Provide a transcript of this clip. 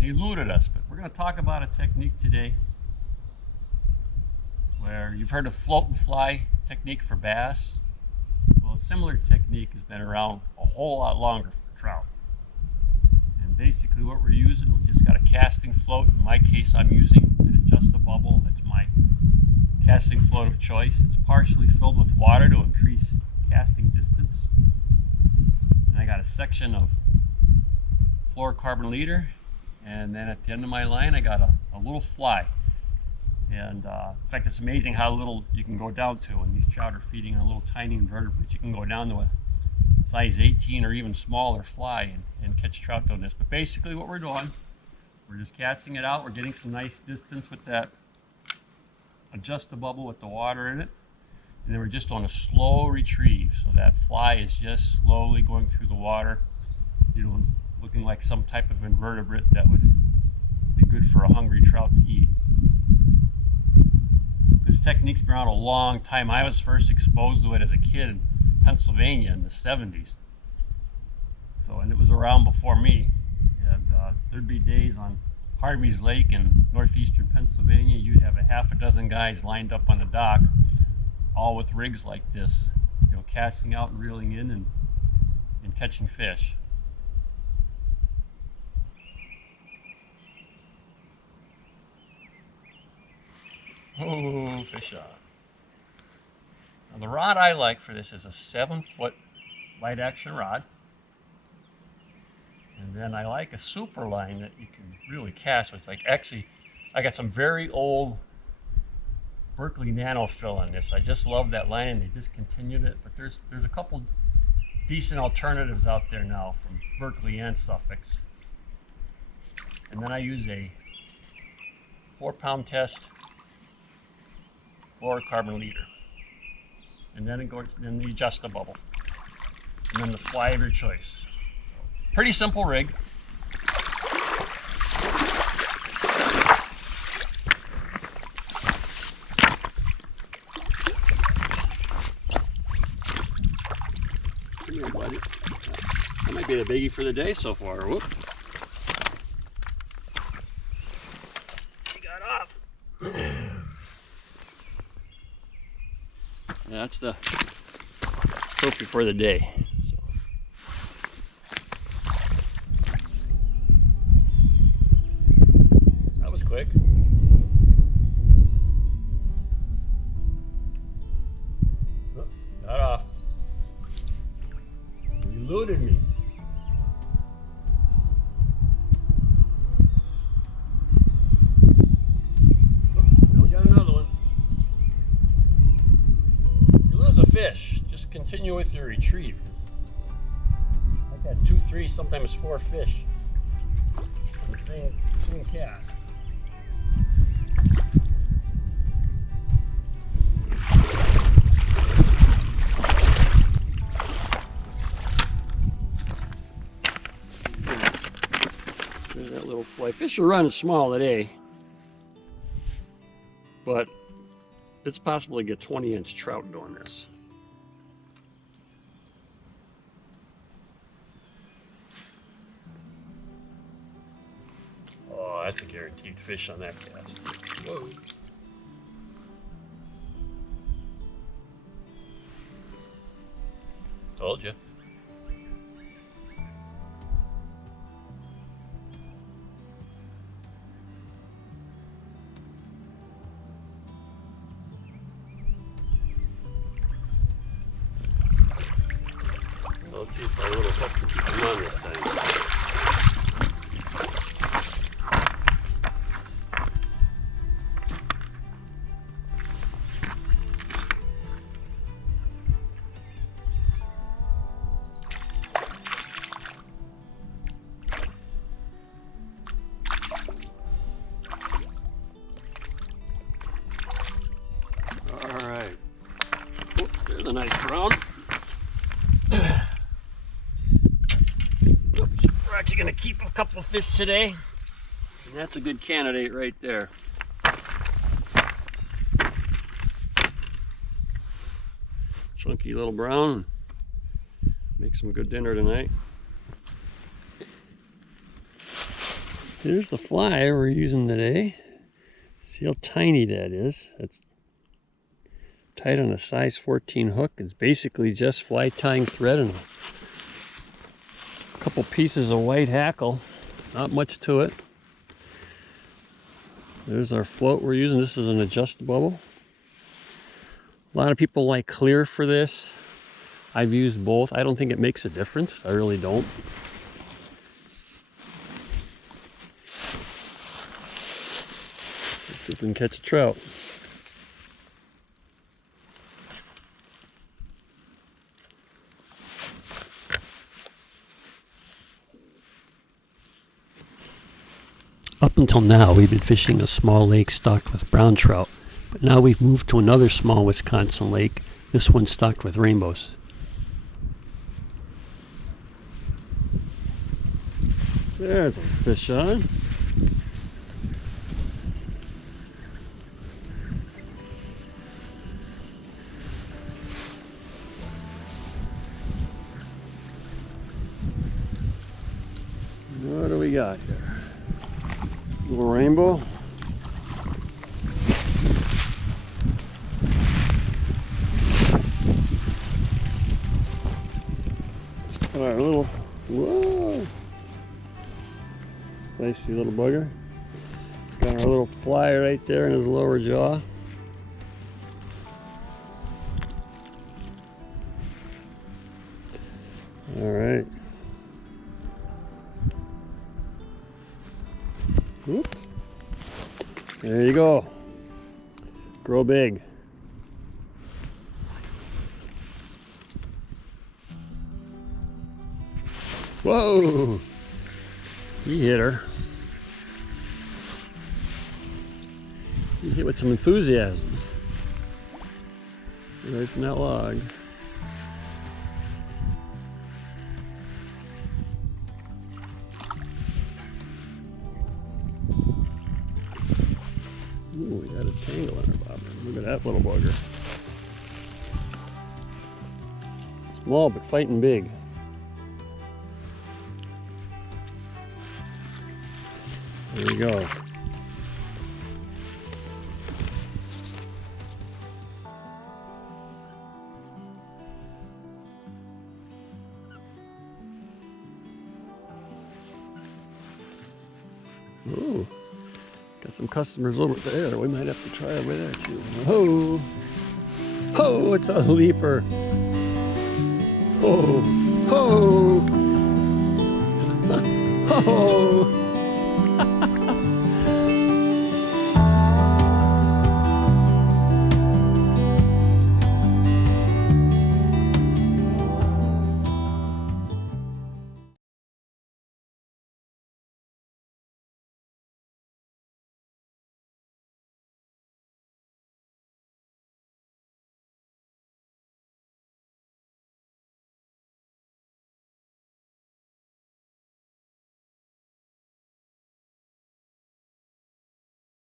he eluded us. But we're going to talk about a technique today where you've heard of float and fly technique for bass. Well, a similar technique has been around a whole lot longer for trout. And basically what we're using, we just got a casting float. In my case, I'm using an adjust-a-bubble. That's my casting float of choice. It's partially filled with water to increase casting distance. And I got a section of fluorocarbon leader, and then at the end of my line I got a little fly. And in fact, it's amazing how little you can go down to. And these trout are feeding on little tiny invertebrates. You can go down to a size 18 or even smaller fly and catch trout doing this. But basically what we're doing, we're just casting it out. We're getting some nice distance with that adjust-a-bubble with the water in it. And then we're just on a slow retrieve. So that fly is just slowly going through the water, you know, looking like some type of invertebrate that would be good for a hungry trout to eat. This technique's been around a long time. I was first exposed to it as a kid in Pennsylvania in the 70s. And it was around before me. And there'd be days on Harvey's Lake in northeastern Pennsylvania, you'd have a half a dozen guys lined up on the dock, all with rigs like this, you know, casting out and reeling in and catching fish. Oh, fish on. Now the rod I like for this is a 7-foot light action rod. And then I like a super line that you can really cast with. Like, actually, I got some very old Berkeley Nano fill in this. I just love that line, and they discontinued it. But there's a couple decent alternatives out there now from Berkeley and Suffolk. And then I use a 4-pound test fluorocarbon leader. And then it goes in the adjust-a-bubble. And then the fly of your choice. Pretty simple rig. Come here, buddy. That might be the biggie for the day so far. Whoop. He got off. That's the trophy for the day. Quick. Oh, got off. You eluded me. Oh, now we got another one. You lose a fish, just continue with your retrieve. I've got 2, 3, sometimes 4 fish on the same cast. There's that little fly. Fish are running small today, but it's possible to get 20-inch trout doing this. Oh, that's a guaranteed fish on that cast. Whoa. Told you. Let's see if our little hook can keep him on this time. All right. Oh, there's a nice brown. We're actually going to keep a couple of fish today, and that's a good candidate right there. Chunky little brown. Make some good dinner tonight. Here's the fly we're using today. See how tiny that is? That's tied on a size 14 hook. It's basically just fly tying thread and a couple pieces of white hackle. Not much to it. There's our float we're using. This is an adjustable. A lot of people like clear for this. I've used both. I don't think it makes a difference. I really don't. Let's see if we can catch a trout. Up until now, we've been fishing a small lake stocked with brown trout, but now we've moved to another small Wisconsin lake, this one stocked with rainbows. There's a fish on. What do we got here? Little rainbow. All right, little, whoa, feisty little bugger. Got our little fly right there in his lower jaw. All right. Whoop. There you go. Grow big. Whoa! He hit her. He hit with some enthusiasm. Right from that log. Ooh, we got a tangle on our bobber. Look at that little bugger. Small but fighting big. There we go. Ooh. Got some customers over there. We might have to try over there too. Oh, oh, it's a leaper. Oh, oh, oh.